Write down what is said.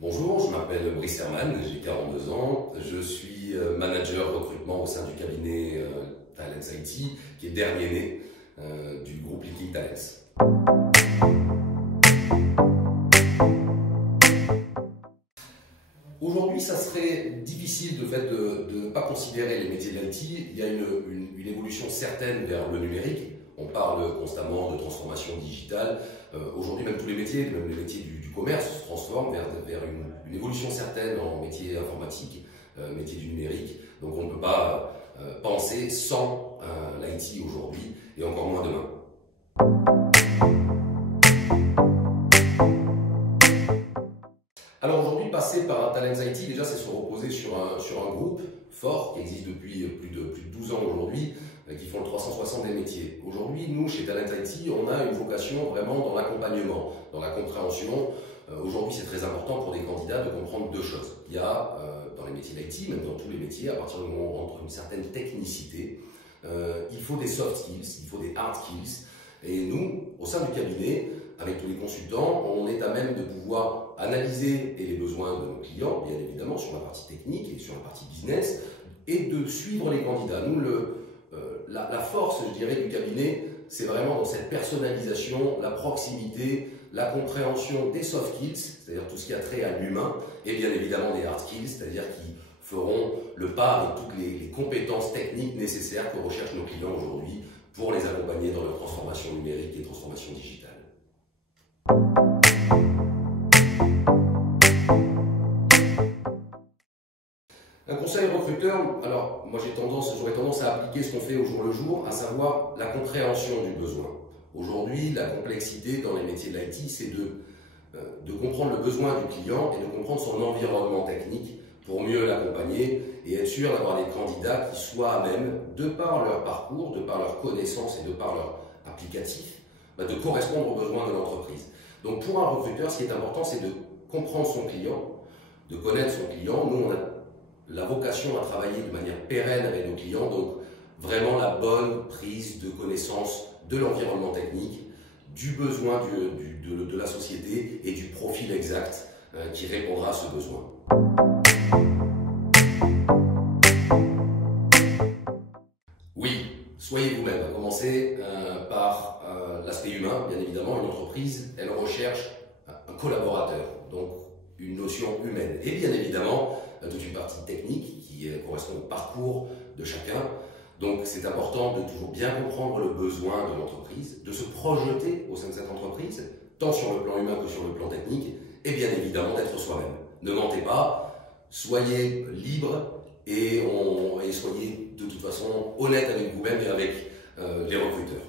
Bonjour, je m'appelle Brice Herman, j'ai 42 ans, je suis manager recrutement au sein du cabinet Talents IT, qui est dernier né du groupe Liquid Talents. Aujourd'hui, ça serait difficile de ne pas considérer les métiers de l'IT. Il y a une évolution certaine vers le numérique. On parle constamment de transformation digitale. Aujourd'hui, même tous les métiers, même les métiers du commerce se transforment vers une évolution certaine en métiers informatiques, métiers du numérique. Donc on ne peut pas penser sans l'IT aujourd'hui et encore moins demain. Alors aujourd'hui, passer par un Talents IT, déjà c'est se reposer sur un groupe fort qui existe depuis plus de 12 ans aujourd'hui, qui font le 360 des métiers. Aujourd'hui, nous, chez Talents IT, on a une vocation vraiment dans l'accompagnement, dans la compréhension. Aujourd'hui, c'est très important pour des candidats de comprendre deux choses. Il y a, dans les métiers d'IT, même dans tous les métiers, à partir du moment où on rentre une certaine technicité, il faut des soft skills, il faut des hard skills. Et nous, au sein du cabinet, avec tous les consultants, on est à même de pouvoir analyser les besoins de nos clients, bien évidemment, sur la partie technique et sur la partie business, et de suivre les candidats. Nous, la force, je dirais, du cabinet, c'est vraiment dans cette personnalisation, la proximité, la compréhension des soft skills, c'est-à-dire tout ce qui a trait à l'humain, et bien évidemment des hard skills, c'est-à-dire qui feront le pas avec toutes les compétences techniques nécessaires que recherchent nos clients aujourd'hui pour les accompagner dans leur transformation numérique et transformation digitale. Un conseil recruteur, alors moi j'aurais tendance à appliquer ce qu'on fait au jour le jour, à savoir la compréhension du besoin. Aujourd'hui, la complexité dans les métiers de l'IT, c'est de comprendre le besoin du client et de comprendre son environnement technique pour mieux l'accompagner et être sûr d'avoir des candidats qui soient à même, de par leur parcours, de par leurs connaissances et de par leur applicatif, de correspondre aux besoins de l'entreprise. Donc pour un recruteur, ce qui est important, c'est de comprendre son client, de connaître son client. Nous, on a la vocation à travailler de manière pérenne avec nos clients, donc vraiment la bonne prise de connaissance de l'environnement technique, du besoin de la société et du profil exact qui répondra à ce besoin. Oui, soyez vous-même. À commencer par l'aspect humain, bien évidemment. Une entreprise, elle recherche un collaborateur, donc une notion humaine. Et bien évidemment, toute une partie technique qui correspond au parcours de chacun. Donc c'est important de toujours bien comprendre le besoin de l'entreprise, de se projeter au sein de cette entreprise, tant sur le plan humain que sur le plan technique, et bien évidemment d'être soi-même. Ne mentez pas, soyez libre et soyez de toute façon honnête avec vous-même et avec les recruteurs.